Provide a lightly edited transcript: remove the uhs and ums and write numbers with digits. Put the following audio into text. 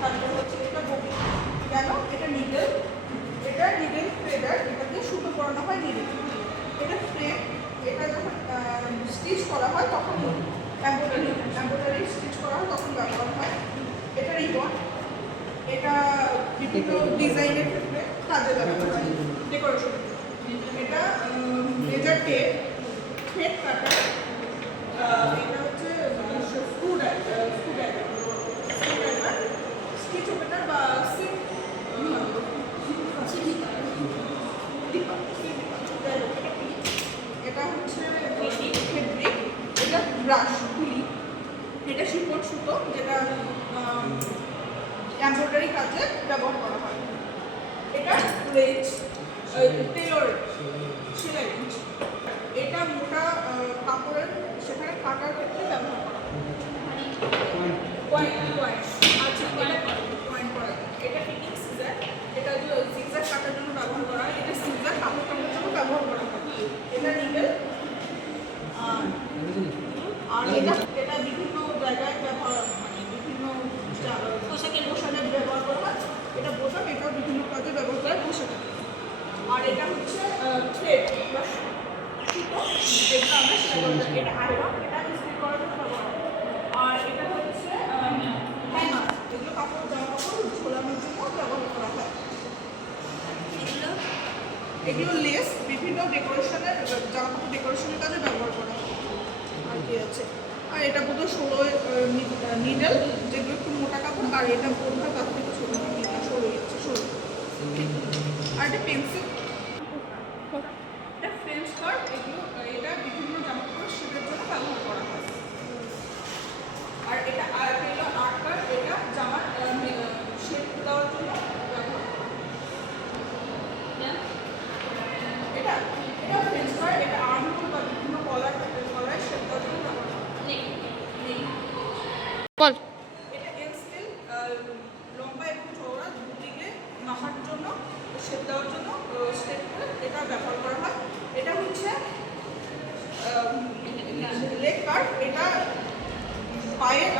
তারপর হচ্ছে এটা ববি। কেন? এটা নিডল, এটা নিডল থ্রেডার, এটা দিয়ে সুতো পরানো হয় নিডল। এটা ফ্রেম, এটা যখন স্টিচ করা হয় তখন এমব্রয়ডারি স্টিচ করা হয় তখন ব্যবহার হয়। এটা রিবন, এটা বিভিন্ন ডিজাইনের ক্ষেত্রে কাজে ব্যবহার হয়, ডেকোরেশন। এটা মেজার টেপ, থ্রেড কাটার, এটা হচ্ছে স্ক্রু ড্রাইভার, স্টিচ ওপেনার বা এটা হচ্ছে ফেব্রিক, এটা ব্রাশ তুলি, এটা শিকড় সুতো যেটা এমব্রয়ডারি কাজে ব্যবহার করা হয়। এটা রেঞ্জ, টেলর সেলাই রেঞ্জ। এটা মোটা কাপড়ের সেখানে কাটার ক্ষেত্রে ব্যবহার করা হয়। আচ্ছা, এটা পয়েন্ট করা যায়। এটা ফিটিং সিজার, এটা জিগজ্যাগ কাটার জন্য ব্যবহার করা হয়। এটা সিজার কাপড় কাটার জন্য ব্যবহার করা হয়। এটা নিডল, আর এটা বিভিন্ন জায়গায় ব্যবহার, মানে বিভিন্ন পোশাকে ব্যবহার করা হয়। এটা পোশাক, এটাও বিভিন্ন কাজে ব্যবহার করা হয় পোশাকে। আর এটা হচ্ছে থ্রেড বা সুতো, যেটা আমরা সেলাই করি। এটা আয়রন, এটা ইস্ত্রি করার জন্য ব্যবহার হয়। আর এটা হচ্ছে হ্যাঙ্গার, এগুলো কাপড় জামা কাপড় ঝোলানোর জন্য ব্যবহার করা হয়। এগুলো লেস, বিভিন্ন ডেকোরেশনের জামা কাপড় ডেকোরেশনের কাজে ব্যবহার করা হয়। আর কি আছে, আর এটা বোধ হয় 16 নিডল, যেগুলো একটু মোটা কাপড়। আর এটা বোধ হয় তার থেকে ছোটো, 16 আছে, 16। আর এটা পেন্সিল, এটা ফ্রেঞ্চ কার্ড, এগুলো এটা বিভিন্ন জামা কাপড় শেপের জন্য ব্যবহার করা হয়। আর এটা আর্ট কার্ড, এটা জামার শেপ দেওয়ার জন্য ব্যবহার করা হয়। এটা এটা ফ্রেঞ্চ কার্ড, এটা আর্মহোল বা বিভিন্ন কলার শেপ দেওয়ার জন্য ব্যবহার করা হয়। বল। এটা এল স্কেল, লম্বা এবং চওড়া দুদিকে মাপার জন্য, শেপ দেওয়ার জন্য স্টেপ করে এটা ব্যবহার করা হয়। এটা হচ্ছে লেগ কার্ড, এটা পায়ের